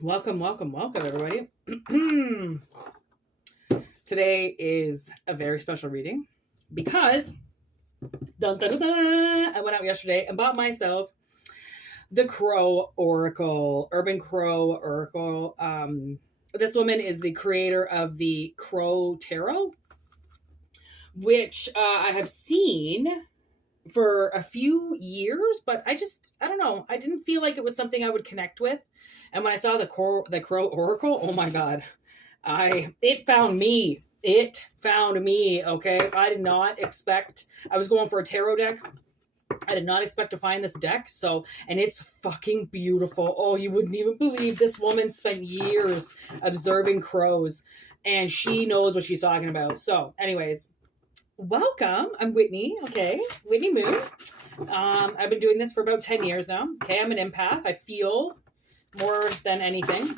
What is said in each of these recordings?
Welcome, welcome, welcome, everybody. Today is a very special reading because dun, dun, dun, dun, I went out yesterday and bought myself the Crow Oracle, Urban Crow Oracle. This woman is the creator of the Crow Tarot, which I have seen for a few years, but I don't know. I didn't feel like it was something I would connect with. And when I saw the Crow Oracle, oh my God, it found me. It found me. Okay. I did not expect, I was going for a tarot deck. I did not expect to find this deck. And it's fucking beautiful. Oh, you wouldn't even believe this woman spent years observing crows and she knows what she's talking about. So anyways, welcome. I'm Whitney. Okay. Whitney Moon. I've been doing this for about 10 years now. Okay. I'm an empath. I feel more than anything.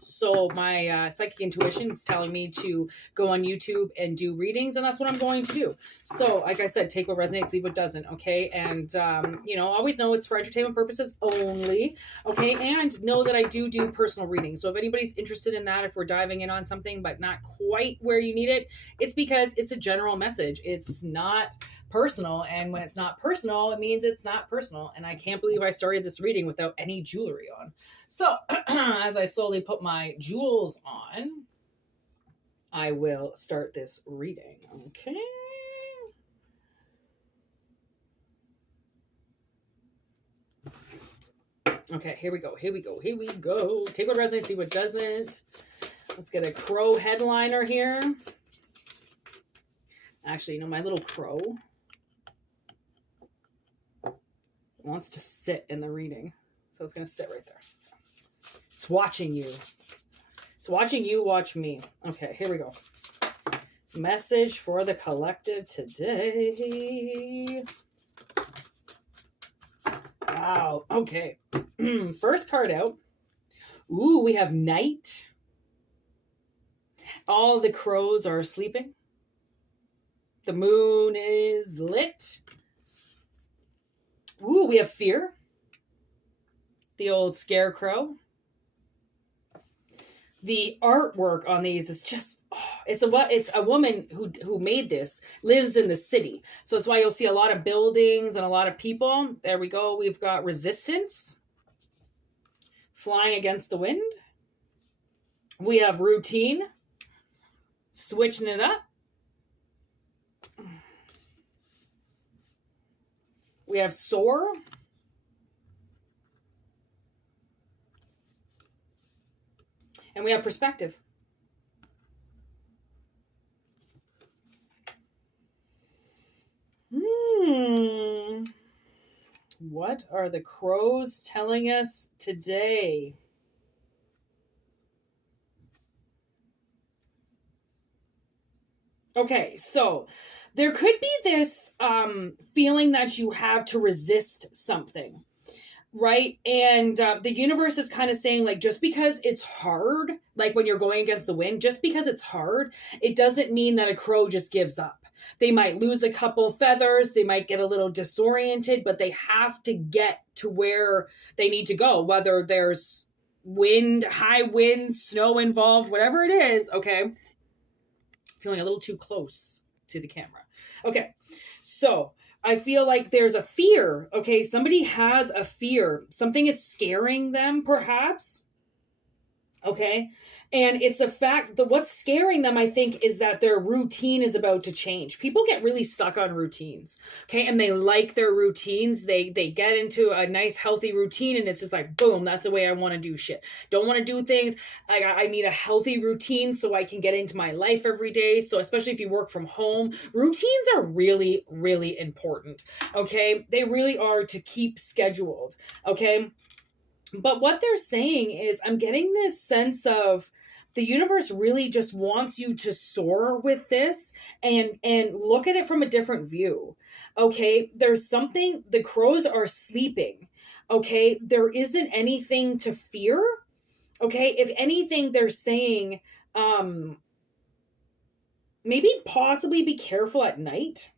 So my psychic intuition is telling me to go on YouTube and do readings, and that's what I'm going to do. So, like I said, take what resonates, leave what doesn't, okay? And, always know it's for entertainment purposes only, okay? And know that I do personal readings. So if anybody's interested in that, if we're diving in on something but not quite where you need it, it's because it's a general message. It's not personal, and when it's not personal, it means it's not personal. And I can't believe I started this reading without any jewelry on. So as I slowly put my jewels on, I will start this reading. Okay, here we go. Take what resonates, see what doesn't. Let's get a crow headliner here. Actually, my little crow wants to sit in the reading. So it's going to sit right there. It's watching you. It's watching you watch me. Okay, here we go. Message for the collective today. Wow. Okay. First card out. Ooh, we have night. All the crows are sleeping. The moon is lit. Ooh, we have fear. The old scarecrow. The artwork on these is just, it's a woman who made this, lives in the city. So that's why you'll see a lot of buildings and a lot of people. There we go. We've got resistance. Flying against the wind. We have routine. Switching it up. We have soar. And we have perspective. What are the crows telling us today? Okay, so there could be this feeling that you have to resist something, right? And the universe is kind of saying, like, just because it's hard, like when you're going against the wind, just because it's hard, it doesn't mean that a crow just gives up. They might lose a couple feathers, they might get a little disoriented, but they have to get to where they need to go, whether there's wind, high winds, snow involved, whatever it is, okay? Feeling a little too close to the camera. Okay, so I feel like there's a fear. Okay, somebody has a fear. Something is scaring them, perhaps. Okay, and it's a fact that what's scaring them, I think, is that their routine is about to change. People get really stuck on routines, okay, and they like their routines. They get into a nice, healthy routine, and it's just like, boom, that's the way I want to do shit. Don't want to do things. I need a healthy routine so I can get into my life every day. So especially if you work from home, routines are really, really important, okay? They really are, to keep scheduled, okay? But what they're saying is, I'm getting this sense of the universe really just wants you to soar with this and look at it from a different view. Okay, there's something, the crows are sleeping. Okay, there isn't anything to fear. Okay, if anything, they're saying, maybe possibly be careful at night.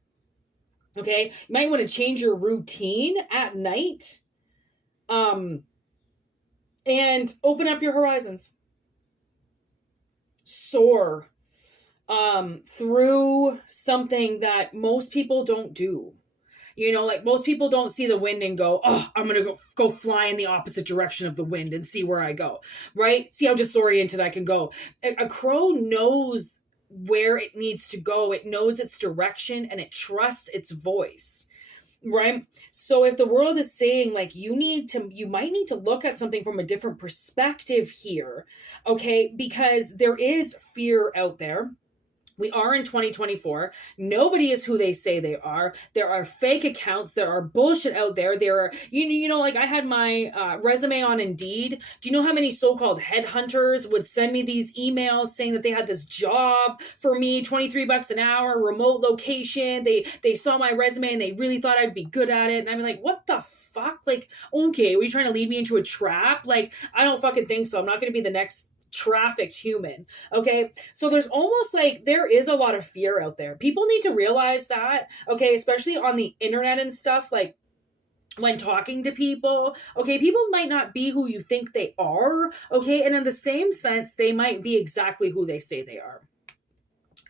Okay, you might want to change your routine at night. and open up your horizons. Soar through something that most people don't do. You know, like most people don't see the wind and go, oh, I'm going to go fly in the opposite direction of the wind and see where I go, right? See how disoriented I can go. A crow knows where it needs to go. It knows its direction and it trusts its voice, right? So if the world is saying like, you might need to look at something from a different perspective here, okay? Because there is fear out there. We are in 2024. Nobody is who they say they are. There are fake accounts. There are bullshit out there. There are, you know, like I had my resume on Indeed. Do you know how many so-called headhunters would send me these emails saying that they had this job for me, $23 an hour, remote location. They saw my resume and they really thought I'd be good at it. And I'm like, what the fuck? Like, okay, were you trying to lead me into a trap? Like, I don't fucking think so. I'm not going to be the next trafficked human. Okay. So there's almost like there is a lot of fear out there. People need to realize that, okay, especially on the internet and stuff, like when talking to people, okay, people might not be who you think they are, okay, and in the same sense, they might be exactly who they say they are.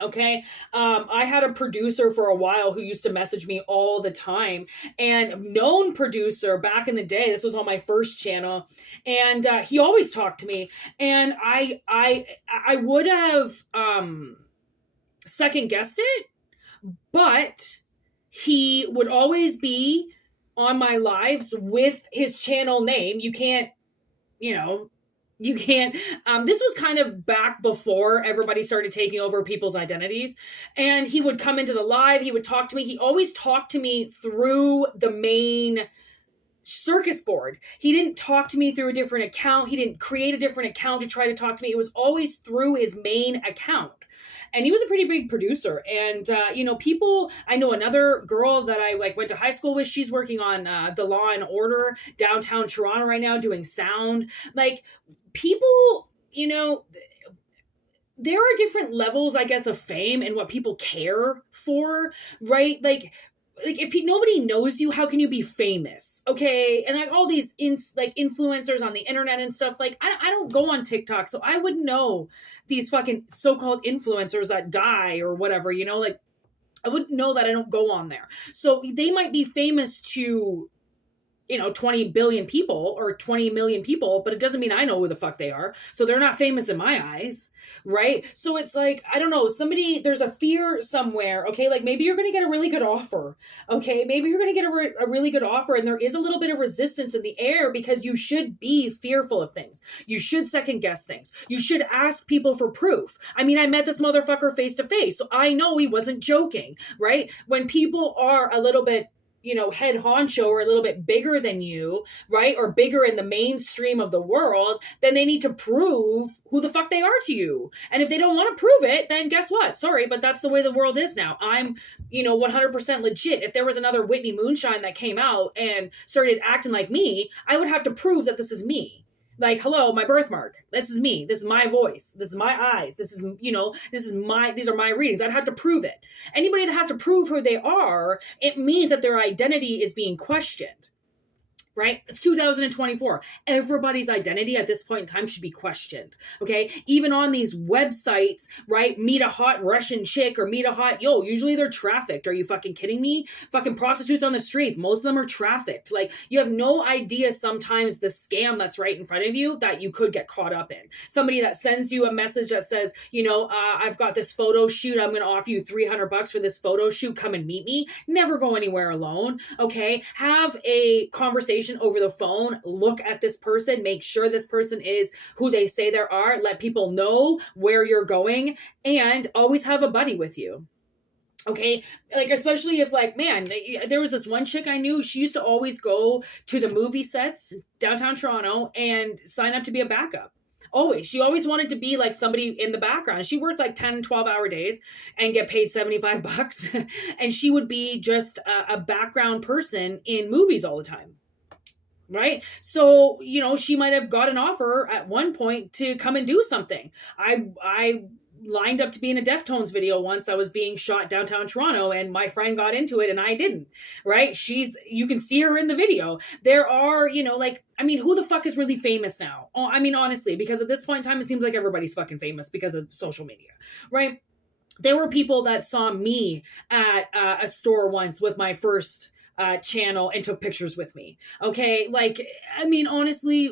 Okay. I had a producer for a while who used to message me all the time, and known producer back in the day. This was on my first channel, and he always talked to me, and I would have second guessed it, but he would always be on my lives with his channel name. You can't, this was kind of back before everybody started taking over people's identities. And he would come into the live, he would talk to me. He always talked to me through the main circus board. He didn't talk to me through a different account. He didn't create a different account to try to talk to me. It was always through his main account. And he was a pretty big producer. And, people, I know another girl that I went to high school with. She's working on the Law and Order downtown Toronto right now, doing sound. Like, people, there are different levels, I guess, of fame and what people care for, right? Like if nobody knows you, how can you be famous? Okay. And like all these influencers on the internet and stuff, like I don't go on TikTok, so I wouldn't know these fucking so-called influencers that die or whatever, like I wouldn't know that. I don't go on there. So they might be famous to 20 billion people or 20 million people, but it doesn't mean I know who the fuck they are. So they're not famous in my eyes, right? So it's like, I don't know, there's a fear somewhere, okay? Like maybe you're going to get a really good offer, okay? Maybe you're going to get a really good offer, and there is a little bit of resistance in the air because you should be fearful of things. You should second guess things. You should ask people for proof. I mean, I met this motherfucker face to face, so I know he wasn't joking, right? When people are a little bit head honcho or a little bit bigger than you, right? Or bigger in the mainstream of the world, then they need to prove who the fuck they are to you. And if they don't want to prove it, then guess what? Sorry, but that's the way the world is now. I'm, 100% legit. If there was another Whitney Moonshine that came out and started acting like me, I would have to prove that this is me. Like, hello, my birthmark. This is me. This is my voice. This is my eyes. This is, these are my readings. I'd have to prove it. Anybody that has to prove who they are, it means that their identity is being questioned. Right? It's 2024. Everybody's identity at this point in time should be questioned. Okay? Even on these websites, right? Meet a hot Russian chick or meet a hot, usually they're trafficked. Are you fucking kidding me? Fucking prostitutes on the streets. Most of them are trafficked. Like, you have no idea sometimes the scam that's right in front of you that you could get caught up in. Somebody that sends you a message that says, I've got this photo shoot. I'm going to offer you $300 for this photo shoot. Come and meet me. Never go anywhere alone. Okay? Have a conversation over the phone, look at this person, make sure this person is who they say they are, let people know where you're going, and always have a buddy with you. Okay. Like, especially if there was this one chick I knew, she used to always go to the movie sets downtown Toronto and sign up to be a backup. Always. She always wanted to be like somebody in the background. She worked like 10, 12-hour days and get paid $75. And she would be just a background person in movies all the time. Right? So, she might have got an offer at one point to come and do something. I lined up to be in a Deftones video once that was being shot downtown Toronto, and my friend got into it and I didn't, right? You can see her in the video. There are, like, I mean, who the fuck is really famous now? I mean, honestly, because at this point in time, it seems like everybody's fucking famous because of social media, right? There were people that saw me at a store once with my first channel and took pictures with me. Okay. Like, I mean, honestly,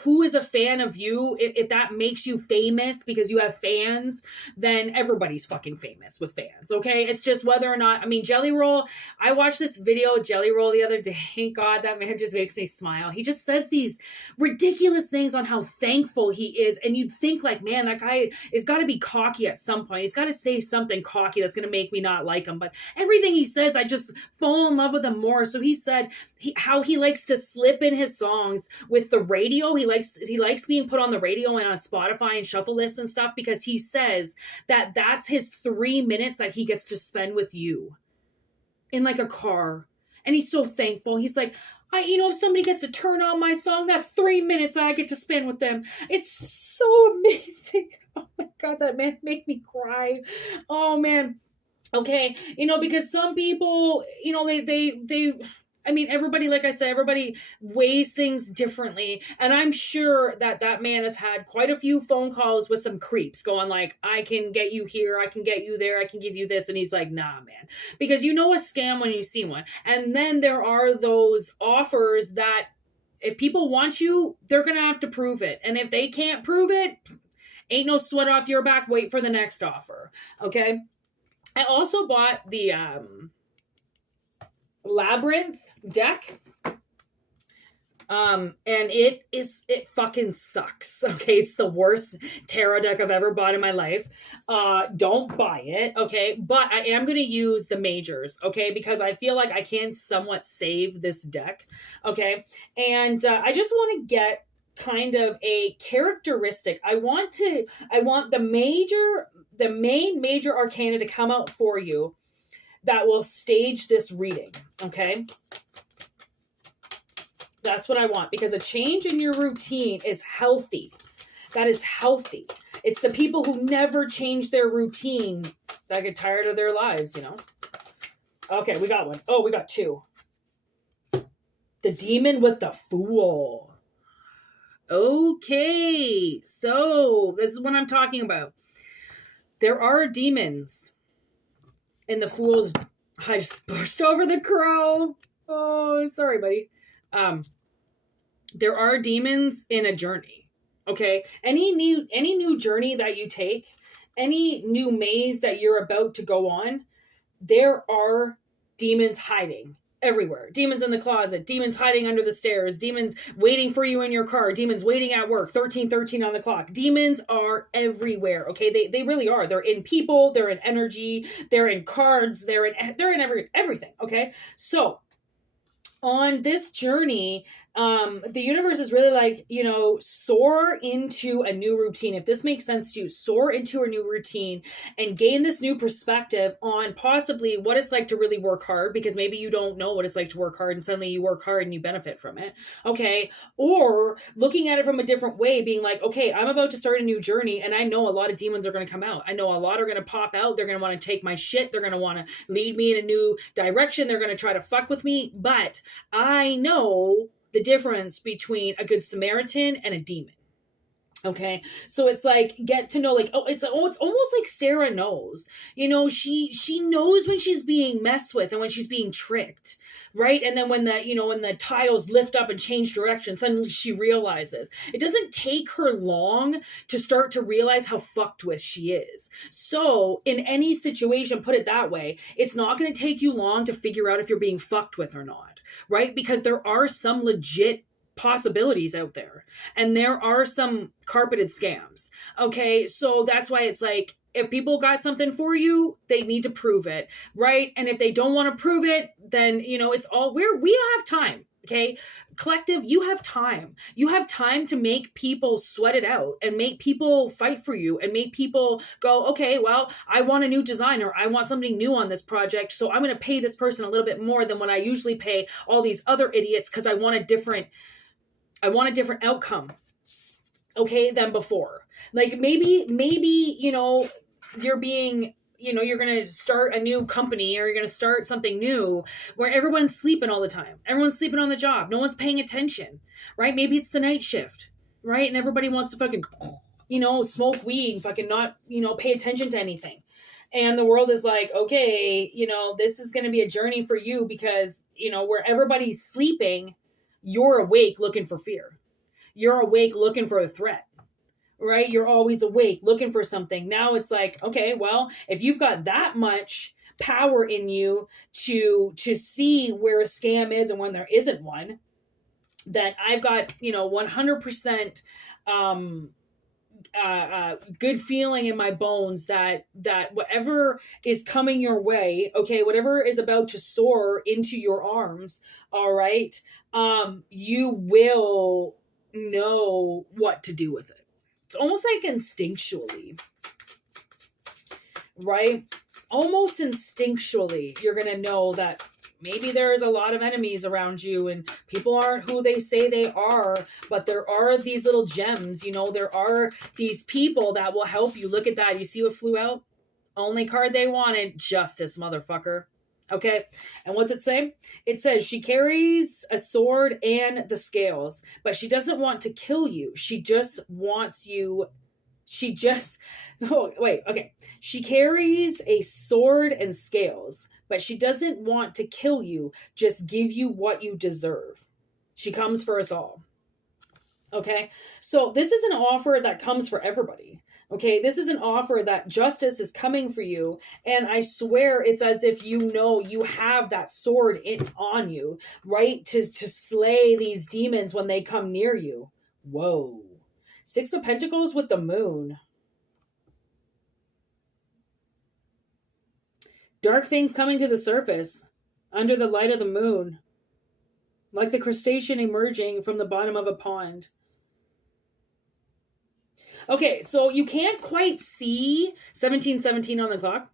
who is a fan of you? If that makes you famous because you have fans, then everybody's fucking famous with fans. Okay. It's just whether or not, I mean, Jelly Roll, I watched this video of Jelly Roll the other day. Thank God, that man just makes me smile. He just says these ridiculous things on how thankful he is. And you'd think like, man, that guy has got to be cocky at some point. He's got to say something cocky that's going to make me not like him. But everything he says, I just fall in love with him more. So he said how he likes to slip in his songs with the radio. He likes being put on the radio and on Spotify and shuffle lists and stuff, because he says that that's his 3 minutes that he gets to spend with you in like a car. And he's so thankful. He's like, if somebody gets to turn on my song, that's 3 minutes that I get to spend with them. It's so amazing. Oh my God, that man made me cry. Oh man. Okay. Because some people, everybody, like I said, everybody weighs things differently. And I'm sure that man has had quite a few phone calls with some creeps going like, I can get you here, I can get you there, I can give you this. And he's like, nah, man. Because you know a scam when you see one. And then there are those offers that if people want you, they're going to have to prove it. And if they can't prove it, ain't no sweat off your back, wait for the next offer. Okay. I also bought the Labyrinth deck. And it fucking sucks. Okay. It's the worst tarot deck I've ever bought in my life. Don't buy it. Okay. But I am going to use the majors. Okay. Because I feel like I can somewhat save this deck. Okay. And I just want to get kind of a characteristic. I want the main major arcana to come out for you that will stage this reading. Okay. That's what I want, because a change in your routine is healthy. That is healthy. It's the people who never change their routine that get tired of their lives, Okay, we got one. Oh, we got two. The Demon with the Fool. Okay, so this is what I'm talking about. There are demons in the Fool's... I just pushed over the crow. Oh, sorry, buddy. There are demons in a journey. Okay, any new journey that you take, any new maze that you're about to go on, there are demons hiding everywhere. Demons in the closet, demons hiding under the stairs, demons waiting for you in your car, demons waiting at work, 13:13 on the clock. Demons are everywhere. Okay. They really are. They're in people, they're in energy, they're in cards, they're in everything. Okay. So on this journey, the universe is really like, soar into a new routine. If this makes sense to you, soar into a new routine and gain this new perspective on possibly what it's like to really work hard, because maybe you don't know what it's like to work hard and suddenly you work hard and you benefit from it. Okay. Or looking at it from a different way, being like, okay, I'm about to start a new journey and I know a lot of demons are going to come out. I know a lot are going to pop out. They're going to want to take my shit. They're going to want to lead me in a new direction. They're going to try to fuck with me. But I know the difference between a good Samaritan and a demon. Okay. So it's like, get to know, like, it's almost like Sarah knows, she knows when she's being messed with and when she's being tricked. Right. And then when the tiles lift up and change direction, suddenly she realizes. It doesn't take her long to start to realize how fucked with she is. So in any situation, put it that way, it's not going to take you long to figure out if you're being fucked with or not. Right. Because there are some legit possibilities out there and there are some carpeted scams. Okay. So that's why it's like, if people got something for you, they need to prove it. Right. And if they don't want to prove it, then, it's all we don't have time. Okay. Collective, you have time. You have time to make people sweat it out and make people fight for you and make people go, okay, well, I want a new designer. I want something new on this project. So I'm going to pay this person a little bit more than what I usually pay all these other idiots because I want a different outcome. okay, than before. Like maybe, you're being, you're going to start a new company, or you're going to start something new where everyone's sleeping all the time. Everyone's sleeping on the job. No one's paying attention, right? Maybe it's the night shift, right? And everybody wants to fucking, smoke weed, fucking not, pay attention to anything. And the world is like, okay, this is going to be a journey for you because, where everybody's sleeping, you're awake looking for fear. You're awake looking for a threat, right? You're always awake looking for something. Now it's like, okay, well, if you've got that much power in you to see where a scam is and when there isn't one, then I've got, 100% good feeling in my bones that whatever is coming your way, okay, whatever is about to soar into your arms, all right, you will know what to do with it. It's almost like instinctually, right? Almost instinctually, you're gonna know that maybe there's a lot of enemies around you and people aren't who they say they are, but there are these little gems, there are these people that will help you. Look at that. You see what flew out? Only card they wanted, justice, motherfucker. Okay. And what's it say? It says she carries a sword and the scales, but she doesn't want to kill you. She just wants you. She carries a sword and scales, but she doesn't want to kill you, just give you what you deserve. She comes for us all. Okay. So this is an offer that comes for everybody. Okay, this is an offer that justice is coming for you, and I swear it's as if you have that sword on you, right, to slay these demons when they come near you. Whoa. Six of Pentacles with the moon. Dark things coming to the surface under the light of the moon, like the crustacean emerging from the bottom of a pond. Okay, so you can't quite see 1717 on the clock.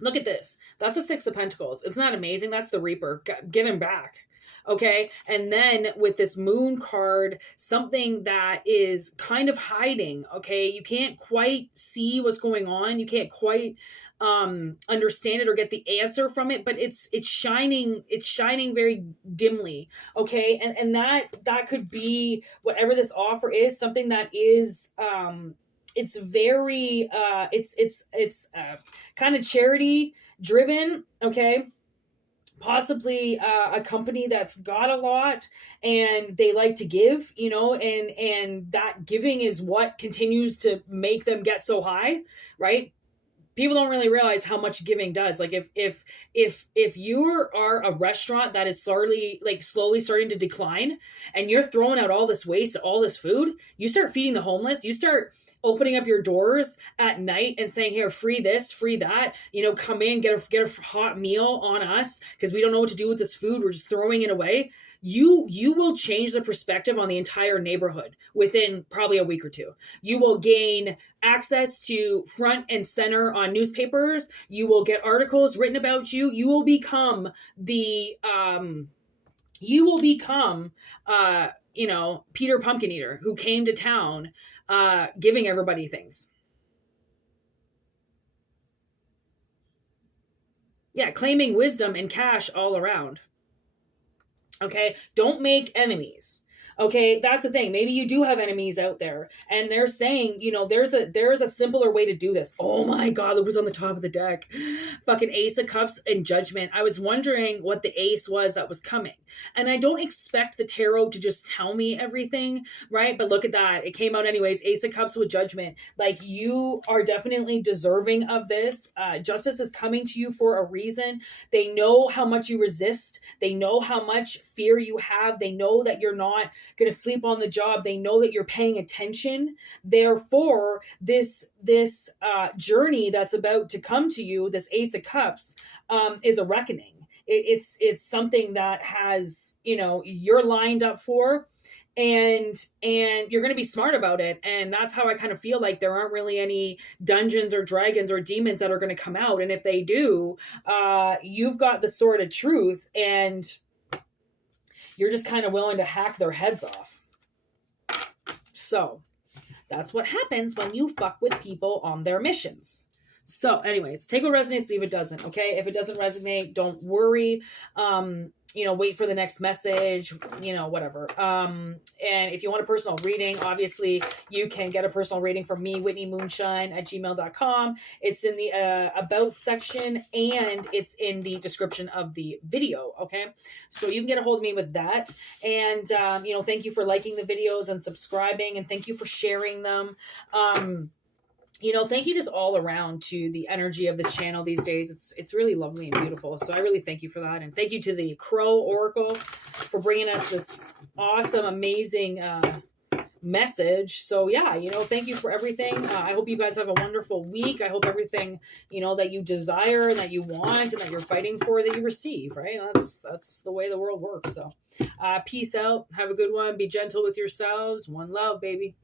Look at this. That's a Six of Pentacles. Isn't that amazing? That's the Reaper giving back. Okay, and then with this moon card, something that is kind of hiding. Okay, you can't quite see what's going on. You can't quite understand it or get the answer from it, but it's shining very dimly. Okay, and that could be whatever this offer is, something that is it's very it's kind of charity driven. Okay, possibly a company that's got a lot and they like to give, and that giving is what continues to make them get so high, right? People don't really realize how much giving does. Like if you are a restaurant that is slowly starting to decline, and you're throwing out all this waste, all this food, you start feeding the homeless, you start opening up your doors at night and saying, here, free this, free that, come in, get a hot meal on us because we don't know what to do with this food. We're just throwing it away. You will change the perspective on the entire neighborhood within probably a week or two. You will gain access to front and center on newspapers. You will get articles written about you. You will become Peter Pumpkin Eater who came to town giving everybody things. Yeah, claiming wisdom and cash all around. Okay, don't make enemies. Okay, that's the thing. Maybe you do have enemies out there, and they're saying, there's a simpler way to do this. Oh my God, look who's on the top of the deck. Fucking Ace of Cups and Judgment. I was wondering what the ace was that was coming. And I don't expect the tarot to just tell me everything, right? But look at that. It came out anyways. Ace of Cups with Judgment. Like, you are definitely deserving of this. Justice is coming to you for a reason. They know how much you resist. They know how much fear you have. They know that you're not going to sleep on the job. They know that you're paying attention. Therefore, this journey that's about to come to you, this Ace of Cups, is a reckoning. It's something that has, you're lined up for, and you're going to be smart about it. And that's how I kind of feel like there aren't really any dungeons or dragons or demons that are going to come out. And if they do, you've got the sword of truth, and you're just kind of willing to hack their heads off. So That's what happens when you fuck with people on their missions. So anyways, take what resonates, leave it doesn't. Okay. If it doesn't resonate, don't worry. Wait for the next message, whatever. And if you want a personal reading, obviously you can get a personal reading from me, Whitney Moonshine at gmail.com. It's in the about section, and it's in the description of the video. Okay. So you can get a hold of me with that. And, thank you for liking the videos and subscribing, and thank you for sharing them. Thank you just all around to the energy of the channel these days. It's really lovely and beautiful. So I really thank you for that. And thank you to the Crow Oracle for bringing us this awesome, amazing message. So yeah, thank you for everything. I hope you guys have a wonderful week. I hope everything, that you desire and that you want and that you're fighting for, that you receive, right? That's the way the world works. So peace out. Have a good one. Be gentle with yourselves. One love, baby.